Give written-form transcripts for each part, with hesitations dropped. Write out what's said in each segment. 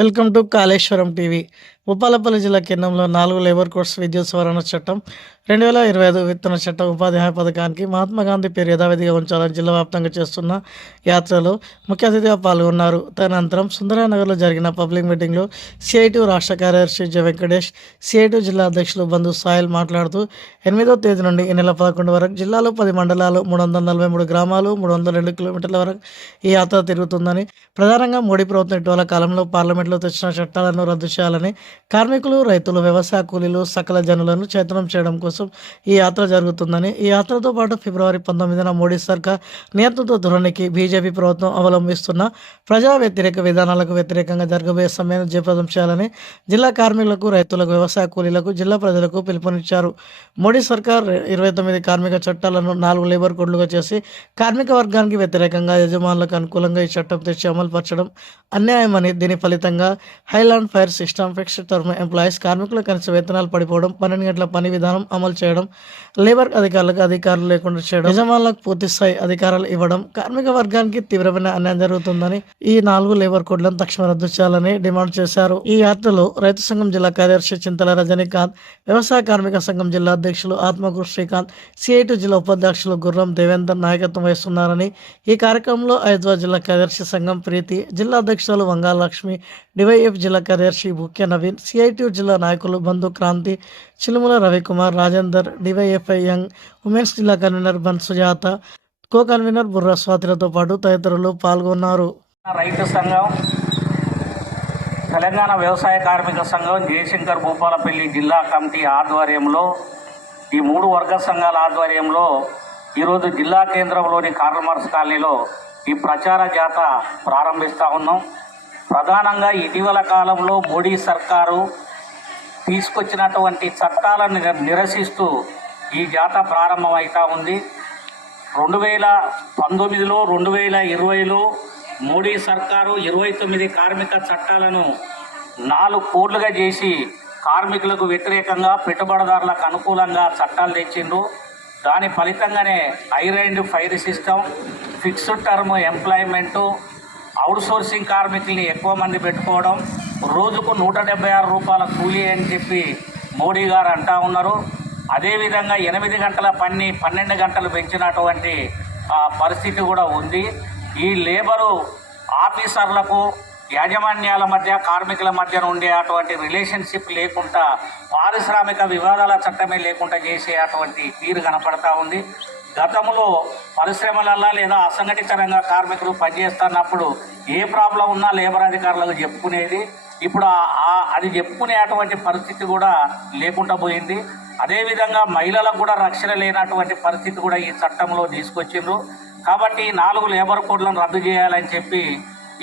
Welcome to Kaleshwaram TV. Bhupalpally జిల్లా కేంద్రంలో 4 labour codes విద్యుత్ సవరణ చట్టం 2025 విత్తన చట్టం ఉపాధి హామీ పథకానికి మహాత్మా గాంధీ పేరు యథావిధిగా ఉంచాలని జిల్లా వ్యాప్తంగా చేస్తున్న యాత్రలో ముఖ్య అతిథిగా పాల్గొన్నారు. తదనంతరం సుందరనగర్లో జరిగిన పబ్లిక్ మీటింగ్లో సిఐటి రాష్ట్ర కార్యదర్శి జె వెంకటేష్, సిఐటి జిల్లా అధ్యక్షులు బంధు సాయిల్ మాట్లాడుతూ 8వ తేదీ నుండి ఈ నెల 11 వరకు జిల్లాలో 10 మండలాలు, 343 గ్రామాలు, 302 కిలోమీటర్ల వరకు ఈ యాత్ర తిరుగుతుందని, ప్రధానంగా మోడీ ప్రభుత్వం ఇటీవల కాలంలో పార్లమెంట్లో తెచ్చిన చట్టాలను రద్దు చేయాలని, కార్మికులు, రైతులు, వ్యవసాయ కూలీలు, సకల జనులను చైతన్యం చేయడం కోసం ఈ యాత్ర జరుగుతుందని, ఈ యాత్రతో పాటు ఫిబ్రవరి 19న మోడీ సర్కార్ నియంత్రిత ధోరణికి బీజేపీ ప్రభుత్వం అవలంబిస్తున్న ప్రజా వ్యతిరేక విధానాలకు వ్యతిరేకంగా జరగబోయే సమ్మెను జయప్రదం చేయాలని జిల్లా కార్మికులకు, రైతులకు, వ్యవసాయ కూలీలకు, జిల్లా ప్రజలకు పిలుపునిచ్చారు. మోడీ సర్కార్ 29 కార్మిక చట్టాలను 4 లేబర్ కోడ్లుగా చేసి కార్మిక వర్గానికి వ్యతిరేకంగా, యజమానులకు అనుకూలంగా ఈ చట్టం తెచ్చి అమలుపరచడం అన్యాయమని, దీని ఫలితంగా Highland fire system, fixed term employees, కార్మికుల కనీస వేతనాలు పడిపోవడం, 12 గంటల పని విధానం అమలు చేయడం, లేబర్ అధికారులకు అధికారులు లేకుండా చేయడం, యజమానులకు పూర్తి స్థాయి అధికారాలు ఇవ్వడం కార్మిక వర్గానికి తీవ్రమైన అన్యాయం జరుగుతుందని, ఈ 4 లేబర్ కోడ్లను తక్షణం రద్దు చేయాలని డిమాండ్ చేశారు. ఈ యాత్రలో రైతు సంఘం జిల్లా కార్యదర్శి చింతల రజనీకాంత్, వ్యవసాయ కార్మిక సంఘం జిల్లా అధ్యక్షులు ఆత్మకూరు శ్రీకాంత్, సిఐటి జిల్లా ఉపాధ్యక్షులు గుర్రం దేవేందర్ నాయకత్వం వహిస్తున్నారని, ఈ కార్యక్రమంలో హైదరాబాద్ జిల్లా కార్యదర్శి సంఘం ప్రీతి, జిల్లా అధ్యక్షులు వంగాలక్ష్మి, డివైఎఫ్ జిల్లా కార్యదర్శి ముఖ్య నవీన్, సిఐటి జిల్లా నాయకులు Bandhu Kranthi, Chilumula Ravikumar, Rajender, DYFI young women's జిల్లా కన్వీనర్ బన్ సుజాత, కో కన్వీనర్ బుర్రా స్వాతిలతో పాటు తదితరులు పాల్గొన్నారు. రైతు సంఘం, తెలంగాణ వ్యవసాయ కార్మిక సంఘం, జయశంకర్ భూపాలపల్లి జిల్లా కమిటీ ఆధ్వర్యంలో, ఈ 3 వర్గ సంఘాల ఆధ్వర్యంలో ఈరోజు జిల్లా కేంద్రంలోని కార్ల్ మార్క్స్ కాలనీలో ఈ ప్రచార జాత ప్రారంభిస్తూ ఉన్నాం. ప్రధానంగా ఇటీవల కాలంలో మోడీ సర్కారు తీసుకొచ్చినటువంటి చట్టాలను నిరసిస్తూ ఈ జాత ప్రారంభమవుతూ ఉంది. 2019లో 2020లో మోడీ సర్కారు 29 కార్మిక చట్టాలను 4 కోడ్లుగా చేసి కార్మికులకు వ్యతిరేకంగా, పెట్టుబడిదారులకు అనుకూలంగా చట్టాలు తెచ్చిండ్రు. దాని ఫలితంగానే hire and fire system, fixed term employment, outsourcing కార్మికుల్ని ఎక్కువ మంది పెట్టుకోవడం, రోజుకు 176 రూపాయల కూలీ అని చెప్పి మోడీ గారు అంటూ ఉన్నారు. అదేవిధంగా 8 గంటల పని 12 గంటలు పెంచినటువంటి పరిస్థితి కూడా ఉంది. ఈ లేబరు ఆఫీసర్లకు యాజమాన్యాల మధ్య, కార్మికుల మధ్య ఉండే అటువంటి రిలేషన్షిప్ లేకుండా, పారిశ్రామిక వివాదాల చట్టమే లేకుండా చేసే అటువంటి తీరు కనపడతా ఉంది. గతంలో పరిశ్రమలలో లేదా అసంఘటిత రంగ కార్మికులు పనిచేస్తున్నప్పుడు ఏ ప్రాబ్లం ఉన్నా లేబర్ అధికారులకు చెప్పుకునేది. ఇప్పుడు అది చెప్పుకునే అటువంటి పరిస్థితి కూడా లేకుండా పోయింది. అదేవిధంగా మహిళలకు కూడా రక్షణ లేనటువంటి పరిస్థితి కూడా ఈ చట్టంలో తీసుకొచ్చిండ్రు. కాబట్టి 4 లేబర్ కోడ్లను రద్దు చేయాలని చెప్పి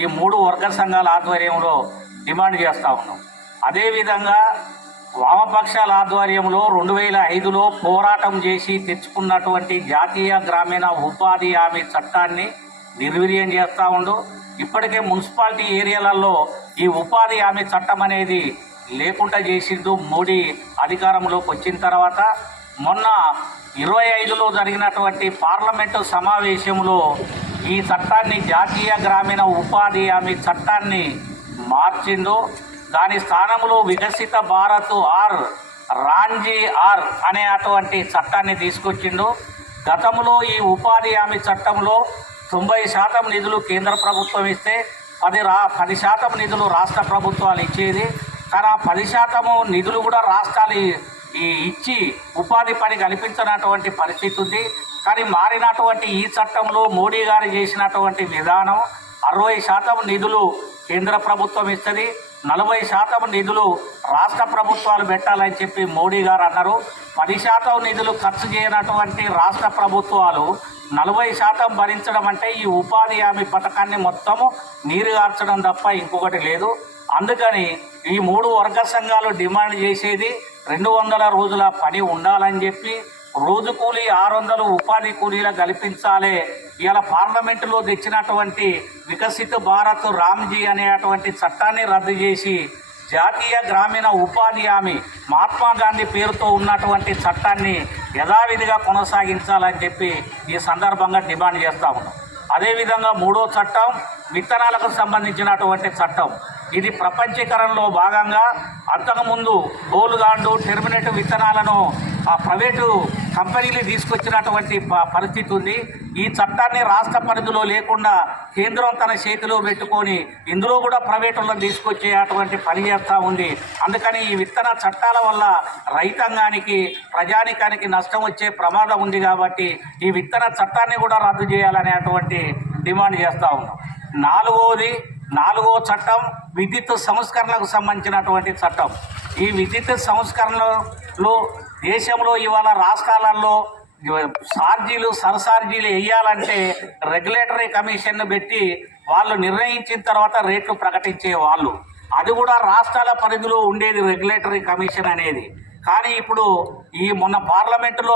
ఈ 3 వర్గ సంఘాల ఆధ్వర్యంలో డిమాండ్ చేస్తూ ఉన్నాం. అదేవిధంగా వామపక్షాల ఆధ్వర్యంలో 2005లో పోరాటం చేసి తెచ్చుకున్నటువంటి జాతీయ గ్రామీణ ఉపాధి హామీ చట్టాన్ని నిర్వీర్యం చేస్తూ ఉండు. ఇప్పటికే మున్సిపాలిటీ ఏరియాలలో ఈ ఉపాధి హామీ చట్టం అనేది లేకుండా చేసిండు మోడీ అధికారంలోకి వచ్చిన తర్వాత. మొన్న 25లో జరిగినటువంటి పార్లమెంటు సమావేశంలో ఈ చట్టాన్ని, జాతీయ గ్రామీణ ఉపాధి హామీ చట్టాన్ని మార్చిండు. దాని స్థానంలో వికసిత భారత్ ఆర్, రాంజీ ఆర్ అనే అటువంటి చట్టాన్ని తీసుకొచ్చిండు. గతంలో ఈ ఉపాధి హామీ చట్టంలో 90% నిధులు కేంద్ర ప్రభుత్వం ఇస్తే 10% నిధులు రాష్ట్ర ప్రభుత్వాలు ఇచ్చేది. కానీ 10% నిధులు కూడా రాష్ట్రాలు ఇచ్చి ఉపాధి పని కల్పించినటువంటి పరిస్థితి ఉంది. కానీ మారినటువంటి ఈ చట్టంలో మోడీ గారు చేసినటువంటి విధానం 60% నిధులు కేంద్ర ప్రభుత్వం ఇస్తుంది, 40% నిధులు రాష్ట్ర ప్రభుత్వాలు పెట్టాలని చెప్పి మోడీ గారు అన్నారు. 10% నిధులు ఖర్చు చేయనటువంటి రాష్ట్ర ప్రభుత్వాలు 40% భరించడం అంటే ఈ ఉపాధి హామీ పథకాన్ని మొత్తము నీరుగార్చడం తప్ప ఇంకొకటి లేదు. అందుకని ఈ 3 వర్గ సంఘాలు డిమాండ్ చేసేది 200 రోజుల పని ఉండాలని చెప్పి, రోజు కూలీ 600 ఉపాధి కూలీలు కల్పించాలి. ఇలా పార్లమెంటులో తెచ్చినటువంటి వికసిత భారత్ రామ్జీ అనేటువంటి చట్టాన్ని రద్దు చేసి జాతీయ గ్రామీణ ఉపాధి హామీ మహాత్మా గాంధీ పేరుతో ఉన్నటువంటి చట్టాన్ని యథావిధిగా కొనసాగించాలని చెప్పి ఈ సందర్భంగా డిమాండ్ చేస్తా ఉన్నాం. అదేవిధంగా మూడో చట్టం విత్తనాలకు సంబంధించినటువంటి చట్టం. ఇది ప్రపంచీకరణలో భాగంగా అంతకుముందు గోల్గాండు టెర్మినేట్ విత్తనాలను ఆ ప్రైవేటు కంపెనీలు తీసుకొచ్చినటువంటి పరిస్థితి ఉంది. ఈ చట్టాన్ని రాష్ట్ర పరిధిలో లేకుండా కేంద్రం తన చేతిలో పెట్టుకొని ఇందులో కూడా ప్రైవేటులను తీసుకొచ్చే అటువంటి పని చేస్తూ ఉంది. అందుకని ఈ విత్తన చట్టాల వల్ల రైతాంగానికి ప్రజానికానికి నష్టం వచ్చే ప్రమాదం ఉంది. కాబట్టి ఈ విత్తన చట్టాన్ని కూడా రద్దు చేయాలనేటువంటి డిమాండ్ చేస్తూ ఉన్నాం. నాలుగో చట్టం విద్యుత్ సంస్కరణలకు సంబంధించినటువంటి చట్టం. ఈ విద్యుత్ సంస్కరణలో దేశంలో ఇవాళ రాష్ట్రాలలో సర్ఛార్జీలు వేయాలంటే రెగ్యులేటరీ కమిషన్ను పెట్టి వాళ్ళు నిర్ణయించిన తర్వాత రేట్లు ప్రకటించే వాళ్ళు. అది కూడా రాష్ట్రాల పరిధిలో ఉండేది రెగ్యులేటరీ కమిషన్ అనేది. కానీ ఇప్పుడు ఈ మొన్న పార్లమెంటులో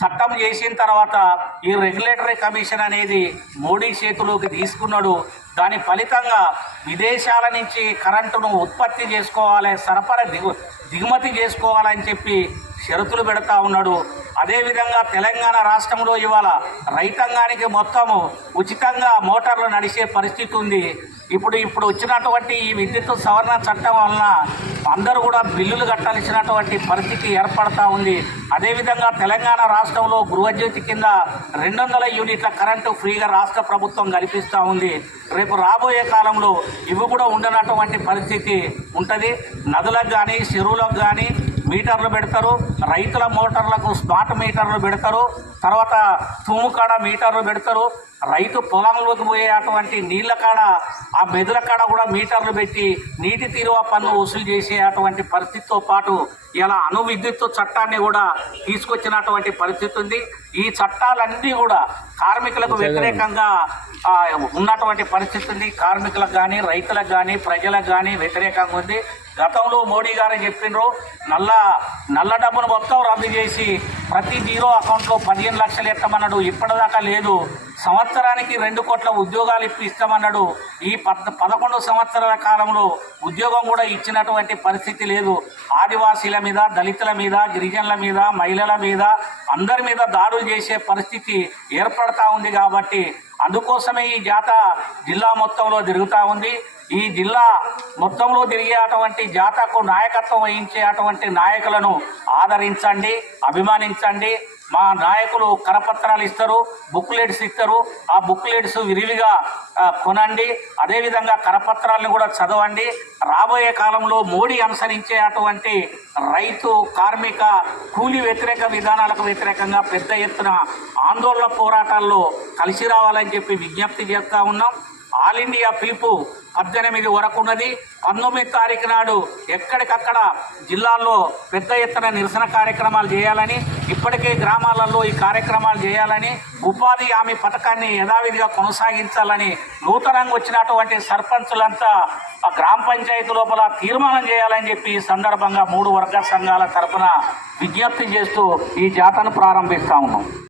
చట్టం చేసిన తర్వాత ఈ రెగ్యులేటరీ కమిషన్ అనేది మోడీ చేతిలోకి తీసుకున్నాడు. దాని ఫలితంగా విదేశాల నుంచి కరెంటును ఉత్పత్తి చేసుకోవాలి, సరఫరా దిగుమతి చేసుకోవాలని చెప్పి షరతులు పెడతా ఉన్నాడు. అదేవిధంగా తెలంగాణ రాష్ట్రంలో ఇవాళ రైతాంగానికి మొత్తము ఉచితంగా మోటార్లు నడిచే పరిస్థితి ఉంది. ఇప్పుడు వచ్చినటువంటి ఈ విద్యుత్ సవరణ చట్టం వలన అందరూ కూడా బిల్లులు కట్టాల్సినటువంటి పరిస్థితి ఏర్పడతా ఉంది. అదేవిధంగా తెలంగాణ రాష్ట్రంలో గృహజ్యోతి కింద 200 యూనిట్ల కరెంటు ఫ్రీగా రాష్ట్ర ప్రభుత్వం కల్పిస్తూ ఉంది. రేపు రాబోయే కాలంలో ఇవి కూడా ఉండనటువంటి పరిస్థితి ఉంటుంది. నదులకు కానీ చెరువులకు కానీ మీటర్లు పెడతారు, రైతుల మోటార్లకు స్మార్ట్ మీటర్లు పెడతారు, తర్వాత తూము కాడ మీటర్లు పెడతారు, రైతు పొలంలోకి పోయే అటువంటి నీళ్ళ కాడ ఆ మెదుల కాడ కూడా మీటర్లు పెట్టి నీటి తీరువ పన్ను వసూలు చేసే అటువంటి పరిస్థితితో పాటు ఇలా అణు విద్యుత్ చట్టాన్ని కూడా తీసుకొచ్చినటువంటి పరిస్థితి ఉంది. ఈ చట్టాలన్నీ కూడా కార్మికులకు వ్యతిరేకంగా ఉన్నటువంటి పరిస్థితి ఉంది. కార్మికులకు కానీ రైతులకు కానీ ప్రజలకు కానీ వ్యతిరేకంగా ఉంది. గతంలో మోడీ గారు చెప్పిండ్రు నల్ల డబ్బును మొత్తం రద్దు చేసి ప్రతి జీరో అకౌంట్లో 15 లక్షలు ఎత్తమన్నాడు. ఇప్పటిదాకా లేదు. సంవత్సరానికి 2 కోట్ల ఉద్యోగాలు ఇస్తామన్నాడు. ఈ 11 సంవత్సరాల కాలంలో ఉద్యోగం కూడా ఇచ్చినటువంటి పరిస్థితి లేదు. ఆదివాసీల మీద, దళితుల మీద, గిరిజనుల మీద, మహిళల మీద, అందరి మీద దాడులు చేసే పరిస్థితి ఏర్పడతా ఉంది. కాబట్టి అందుకోసమే ఈ జాత జిల్లా మొత్తంలో తిరుగుతూ ఉంది. ఈ జిల్లా మొత్తంలో తిరిగే అటువంటి జాతకు నాయకత్వం వహించే అటువంటి నాయకులను ఆదరించండి, అభిమానించండి. మా నాయకులు కరపత్రాలు ఇస్తారు, బుక్లెట్స్ ఇస్తారు. ఆ బుక్లెట్స్ విరివిగా కొనండి. అదేవిధంగా కరపత్రాలను కూడా చదవండి. రాబోయే కాలంలో మోడీ అనుసరించే అటువంటి రైతు, కార్మిక, కూలీ వ్యతిరేక విధానాలకు వ్యతిరేకంగా పెద్ద ఎత్తున ఆందోళన పోరాటాల్లో కలిసి రావాలని చెప్పి విజ్ఞప్తి చేస్తూ ఉన్నాం. ఆల్ ఇండియా పిలుపు 18 వరకు ఉన్నది. 19 తారీఖు నాడు ఎక్కడికక్కడ జిల్లాల్లో పెద్ద ఎత్తున నిరసన కార్యక్రమాలు చేయాలని, ఇప్పటికే గ్రామాలలో ఈ కార్యక్రమాలు చేయాలని, ఉపాధి హామీ పథకాన్ని యథావిధిగా కొనసాగించాలని నూతనంగా వచ్చినటువంటి సర్పంచులంతా గ్రామ పంచాయతీ లోపల తీర్మానం చేయాలని చెప్పి ఈ సందర్భంగా 3 వర్గ సంఘాల తరఫున విజ్ఞప్తి చేస్తూ ఈ జాతను ప్రారంభిస్తా ఉన్నాం.